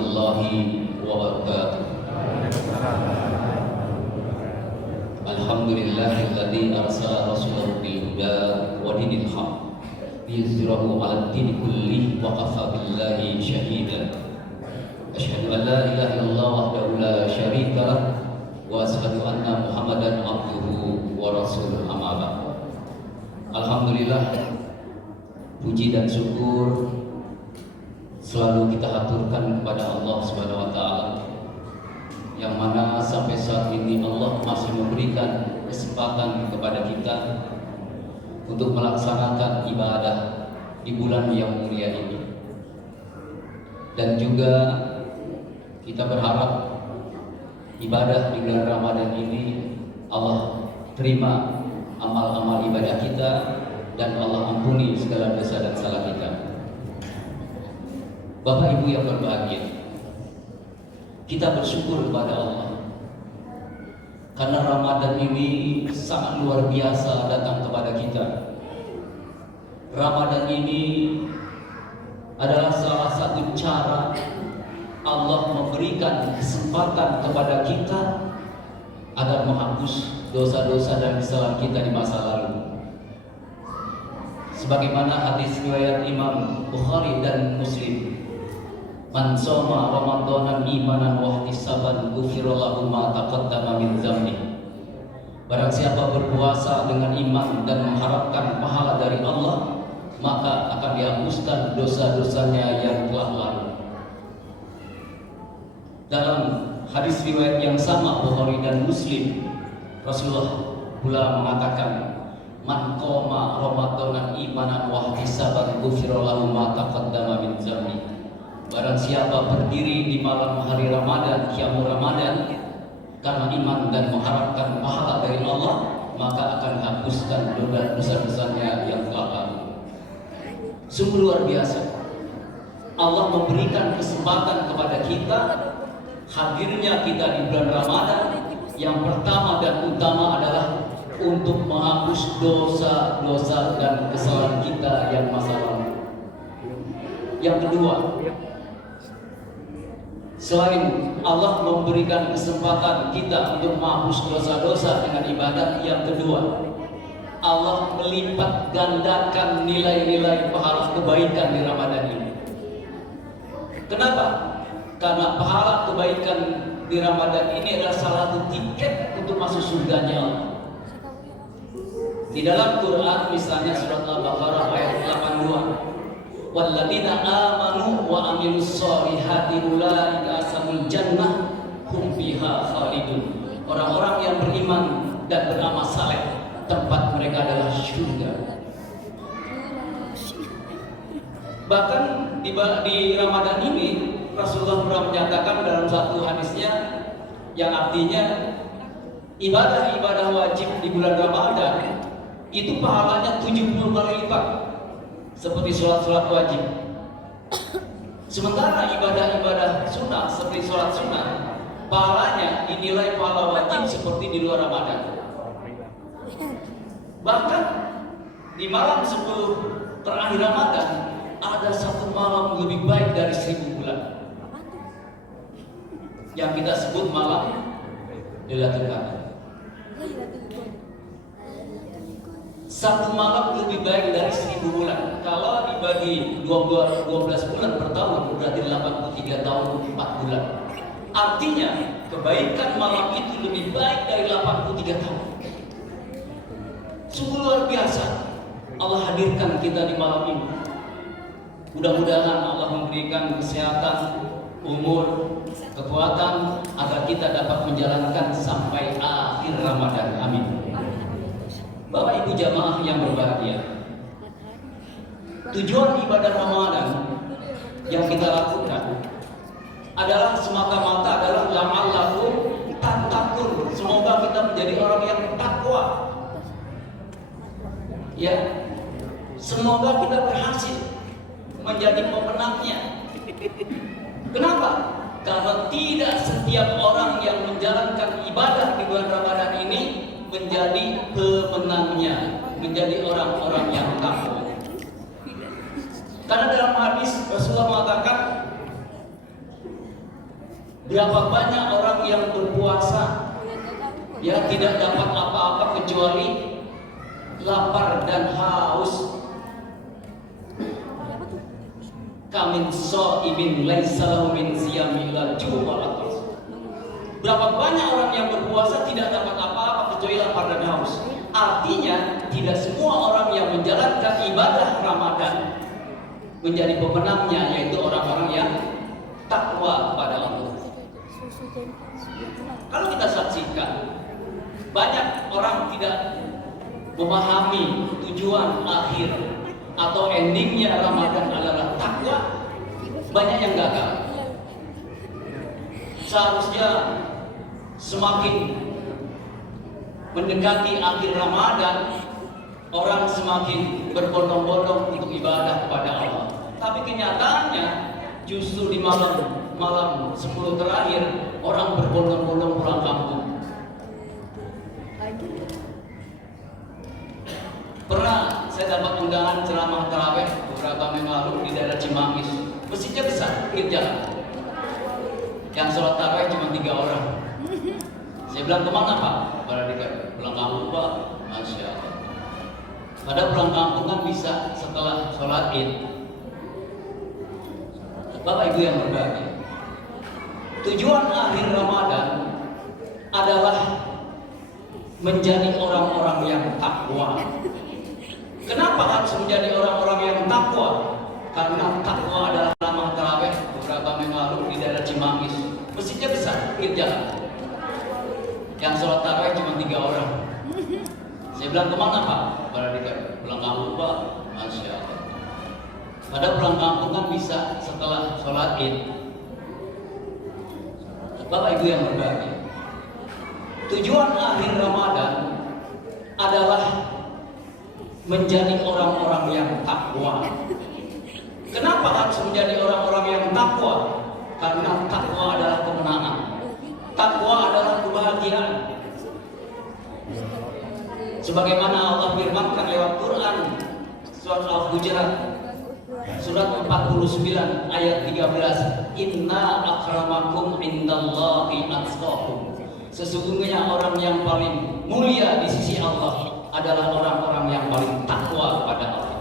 warahmatullahi wabarakatuh. Alhamdulillahilladzi arsala rasulahu bil huda wa dinil haq liyuzhirahu 'alad dini kullih wa kafa billahi shahida. Asyhadu an la ilaha illallah wahdahu la syarika lah wa asyhadu anna Muhammadan abduhu wa rasuluh, amma ba'd. Alhamdulillah, puji dan syukur selalu kita haturkan kepada Allah Subhanahu wa taala, yang mana sampai saat ini Allah masih memberikan kesempatan kepada kita untuk melaksanakan ibadah di bulan yang mulia ini. Dan juga kita berharap ibadah di bulan Ramadan ini Allah terima amal-amal ibadah kita dan Allah ampuni segala dosa dan salah kita. Bapak Ibu yang berbahagia, kita bersyukur kepada Allah karena Ramadan ini sangat luar biasa datang kepada kita. Ramadan ini adalah salah satu cara Allah memberikan kesempatan kepada kita agar menghapus dosa-dosa dan kesalahan kita di masa lalu. Sebagaimana hadis riwayat Imam Bukhari dan Muslim, man shoma ramadanan imanan wa ihtisaban ghufira lahu ma taqaddama min dzambi. Barang siapa berpuasa dengan iman dan mengharapkan pahala dari Allah, maka akan dihapuskan dosa-dosanya yang telah lalu. Dalam hadis riwayat yang sama Bukhari dan Muslim, Rasulullah pula mengatakan, man qoma ramadanan imanan wa ihtisaban ghufira lahu ma taqaddama min dzambi. Barang siapa berdiri di malam hari Ramadan, qiyamul Ramadan, karena iman dan mengharapkan pahala dari Allah, maka akan hapuskan dosa-dosanya yang telah lalu. Sungguh luar biasa. Allah memberikan kesempatan kepada kita, hadirnya kita di bulan Ramadan. Yang pertama dan utama adalah untuk menghapus dosa-dosa dan kesalahan kita yang masa lalu. Yang kedua, selain Allah memberikan kesempatan kita untuk menghapus dosa-dosa dengan ibadah, yang kedua, Allah melipat gandakan nilai-nilai pahala kebaikan di Ramadan ini. Kenapa? Karena pahala kebaikan di Ramadan ini adalah salah satu tiket untuk masuk surganya Allah. Di dalam Quran misalnya surat Al-Baqarah ayat 82, walladzina amanu wa amilus solihati ulaika ashabul jannah hum fiha khalidun. Orang-orang yang beriman dan beramal saleh, tempat mereka adalah surga. Bahkan di Ramadan ini Rasulullah pernah menyatakan dalam satu hadisnya, yang artinya ibadah-ibadah wajib di bulan Ramadan itu pahalanya 70 kali lipat seperti sholat-sholat wajib. Sementara ibadah-ibadah sunnah seperti sholat sunnah, pahalanya dinilai pahala wajib seperti di luar Ramadan. Bahkan di malam 10 terakhir Ramadan ada satu malam lebih baik dari 1000 bulan, yang kita sebut malam Lailatul Qadar. Satu malam lebih baik dari 1000 bulan. Kalau dibagi 12 bulan per tahun, berarti 83 tahun 4 bulan. Artinya kebaikan malam itu lebih baik dari 83 tahun. Sungguh luar biasa Allah hadirkan kita di malam ini. Mudah-mudahan Allah memberikan kesehatan, umur, kekuatan agar kita dapat menjalankan sampai akhir Ramadan. Amin. Bapak Ibu jamaah yang berbahagia, tujuan ibadah Ramadan yang kita lakukan adalah semata-mata adalah la'allakum tattaqun. Semoga kita menjadi orang yang takwa. Ya, semoga kita berhasil menjadi pemenangnya. Kenapa? Karena tidak setiap orang yang menjalankan ibadah di bulan Ramadan ini menjadi pemenangnya, menjadi orang-orang yang takwa. Karena dalam hadis Rasulullah mengatakan, Berapa banyak orang yang berpuasa ya tidak dapat apa-apa kecuali lapar dan haus. Kamin shaimin laisa lahu min siyami illa ju'al. Berapa banyak orang yang berpuasa tidak dapat apa-apa kecuali lapar dan haus. Artinya tidak semua orang yang menjalankan ibadah Ramadan menjadi pemenangnya, yaitu orang-orang yang takwa pada Allah. Kalau kita saksikan, banyak orang tidak memahami tujuan akhir atau endingnya Ramadan adalah takwa. Banyak yang gagal. Seharusnya semakin mendekati akhir Ramadan, orang semakin berbondong-bondong untuk ibadah kepada Allah. Tapi kenyataannya justru di malam 10 terakhir orang berbondong-bondong pulang kampung. Pernah saya dapat undangan ceramah tarawih beberapa minggu lalu di daerah Cimanggis. Masjidnya besar, pinggir jalan. Yang sholat tarawih cuma 3 orang. Saya bilang, kemana Pak? Pada dekat, pulang kampung Pak. Masya Allah. Padahal pulang kampung kan bisa setelah sholat id. Bapak Ibu yang berbahagia, tujuan akhir Ramadan adalah menjadi orang-orang yang takwa. Kenapa harus menjadi orang-orang yang takwa? Karena takwa adalah nama tarawih beberapa minggu lalu di daerah Cimanggis. Masjidnya besar, pinggir jalan. Yang sholat tarawih cuma 3 orang. Saya bilang, kemana Pak? Pada dekat, pulang kampung Pak. Masya Allah. Padahal pulang kampung kan bisa setelah sholat id. Bapak Ibu yang berbahagia, tujuan akhir Ramadan adalah menjadi orang-orang yang takwa. Kenapa harus menjadi orang-orang yang takwa? Karena takwa adalah kemenangan. Takwa adalah kebahagiaan. Sebagaimana Allah firmankan lewat Quran surat Al-Hujurat surat 49 ayat 13, Inna akramakum indallahi atqakum. Sesungguhnya orang yang paling mulia di sisi Allah adalah orang-orang yang paling takwa kepada Allah.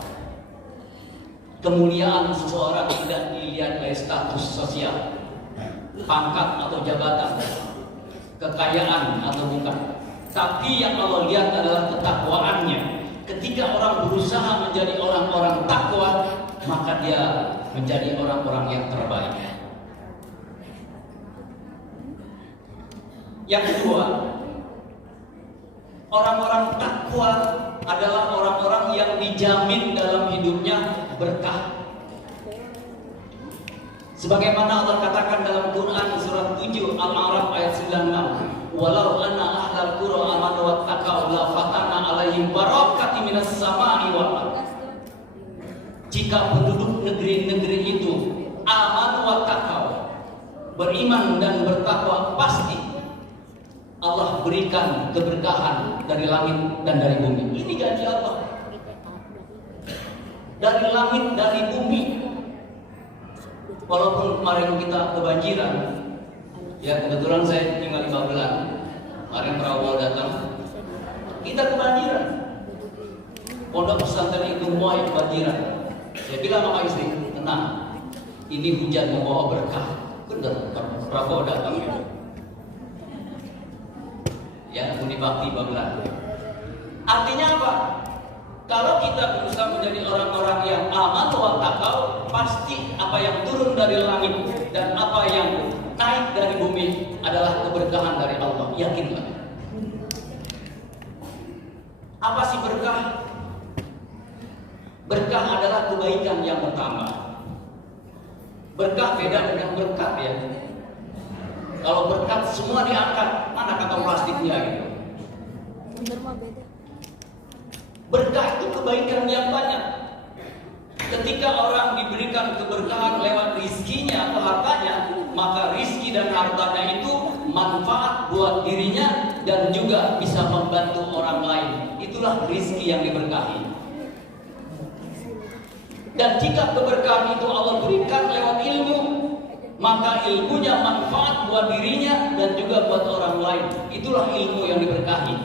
Kemuliaan seseorang tidak dilihat dari status sosial, pangkat atau jabatan, kekayaan atau bukan. Tapi yang Allah lihat adalah ketakwaannya. Ketika orang berusaha menjadi orang-orang takwa, maka dia menjadi orang-orang yang terbaik. Yang kedua, orang-orang takwa adalah orang-orang yang dijamin dalam hidupnya berkah. Sebagaimana Allah katakan dalam Quran surat 7 Al-A'raf ayat 96, walau anna ahlal qura amanu wattaqau la fatana alaihim barakati minas sama'i wal ardh. Jika penduduk negeri-negeri itu amanu wattaqau, beriman dan bertakwa, pasti Allah berikan keberkahan dari langit dan dari bumi. Ini janji Allah. Dari langit, dari bumi. Walaupun kemarin kita kebanjiran, ya kebetulan saya tinggal di Babelan. Kemarin Prabowo datang, kita kebanjiran. Pondok pesantren itu mulai kebanjiran. Saya bilang sama istri, tenang, ini hujan membawa berkah. Benar, Prabowo datang. Ya, Uni Bakti Babelan. Artinya apa? Kalau kita berusaha menjadi orang-orang yang aman wa taqau, pasti apa yang turun dari langit dan apa yang naik dari bumi adalah keberkahan dari Allah. Yakinlah. Apa sih berkah? Berkah adalah kebaikan yang bertambah. Berkah beda dengan berkat ya. Kalau berkat semua diangkat, mana kantong plastiknya gitu. Berkah itu kebaikan yang banyak. Ketika orang diberikan keberkahan lewat rizkinya atau hartanya, maka rizki dan hartanya itu manfaat buat dirinya dan juga bisa membantu orang lain. Itulah rizki yang diberkahi. Dan jika keberkahan itu Allah berikan lewat ilmu, maka ilmunya manfaat buat dirinya dan juga buat orang lain. Itulah ilmu yang diberkahi.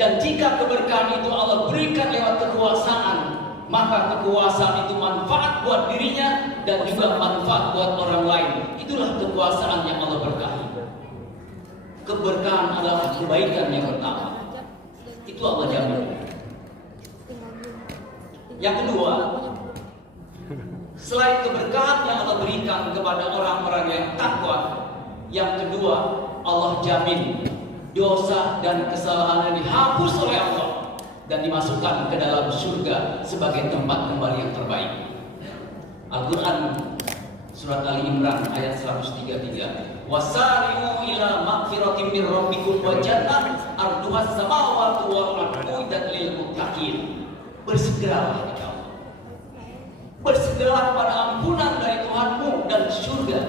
Dan jika keberkahan itu Allah berikan lewat kekuasaan, maka kekuasaan itu manfaat buat dirinya dan juga manfaat buat orang lain. Itulah kekuasaan yang Allah berkahi. Keberkahan adalah kebaikan yang pertama. Itu Allah jamin. Yang kedua, selain keberkahan yang Allah berikan kepada orang-orang yang takwa, yang kedua Allah jamin dosa dan kesalahan yang dihapus oleh Allah dan dimasukkan ke dalam surga sebagai tempat kembali yang terbaik. Al-Quran surat Ali Imran ayat 133. Wasari'u ila maghfiratin min rabbikum wa jannah arduhas samawati wal ardu uiddat lil muttaqin. Bersegeralah ya Allah. Bersegeralah pada ampunan dari Tuhanmu dan surga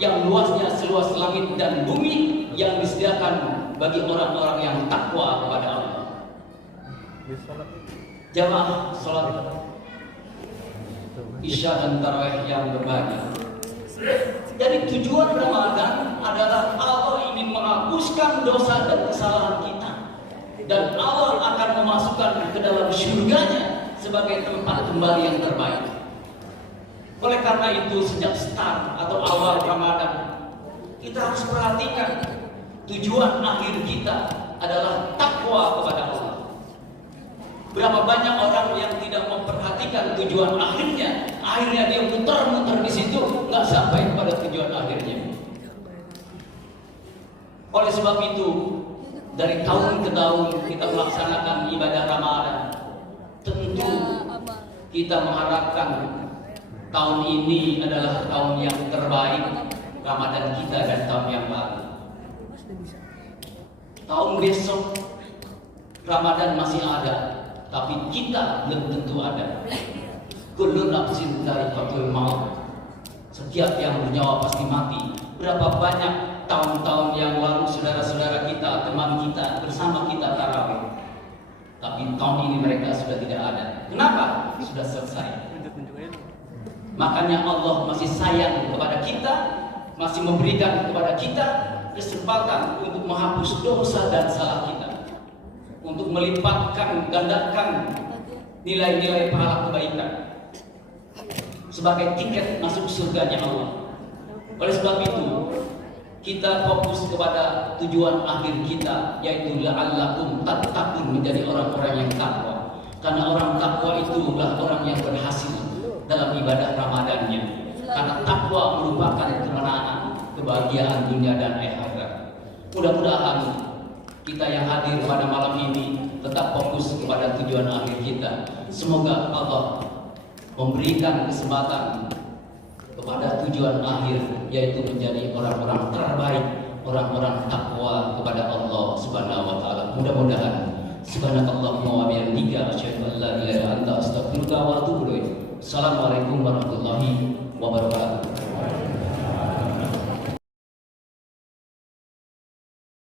yang luasnya seluas langit dan bumi yang disediakan bagi orang-orang yang takwa kepada Allah. Jamaah salat Isya dan Tarawih yang berbahagia. Jadi tujuan Ramadan adalah Allah ingin menghapuskan dosa dan kesalahan kita, dan Allah akan memasukkan ke dalam surganya sebagai tempat kembali yang terbaik. Oleh karena itu sejak start atau awal Ramadan kita harus perhatikan tujuan akhir kita adalah takwa kepada Allah. Berapa banyak orang yang tidak memperhatikan tujuan akhirnya dia muter-muter di situ, nggak sampai pada tujuan akhirnya. Oleh sebab itu, dari tahun ke tahun kita melaksanakan ibadah Ramadan. Tentu kita mengharapkan tahun ini adalah tahun yang terbaik Ramadan kita dan tahun yang baru. Tahun besok Ramadan masih ada, tapi kita belum tentu ada. Kullu nafsin dha'iqatul maut. Setiap yang bernyawa pasti mati. Berapa banyak tahun-tahun yang lalu saudara-saudara kita, teman kita bersama kita tarawih, tapi tahun ini mereka sudah tidak ada. Kenapa? Sudah selesai. Makanya Allah masih sayang kepada kita, masih memberikan kepada kita kesempatan untuk menghapus dosa dan salah kita, untuk melipatkan gandakan nilai-nilai pahala kebaikan sebagai tiket masuk surganya Allah. Oleh sebab itu kita fokus kepada tujuan akhir kita, yaitu la'allakum tattaqun, menjadi orang-orang yang takwa. Karena orang takwa itulah orang yang berhasil dalam ibadah Ramadannya. Karena takwa merupakan kemenangan, kebahagiaan dunia dan akhirat. Mudah-mudahan kita yang hadir pada malam ini tetap fokus kepada tujuan akhir kita. Semoga Allah memberikan kesempatan kepada tujuan akhir, yaitu menjadi orang-orang terbaik, orang-orang takwa kepada Allah Subhanahu wa taala. Mudah-mudahan. Subhanakallahumma wa bihamdika asyhadu an la ilaha illa anta astaghfiruka wa atubu ilaik. Assalamualaikum warahmatullahi wabarakatuh.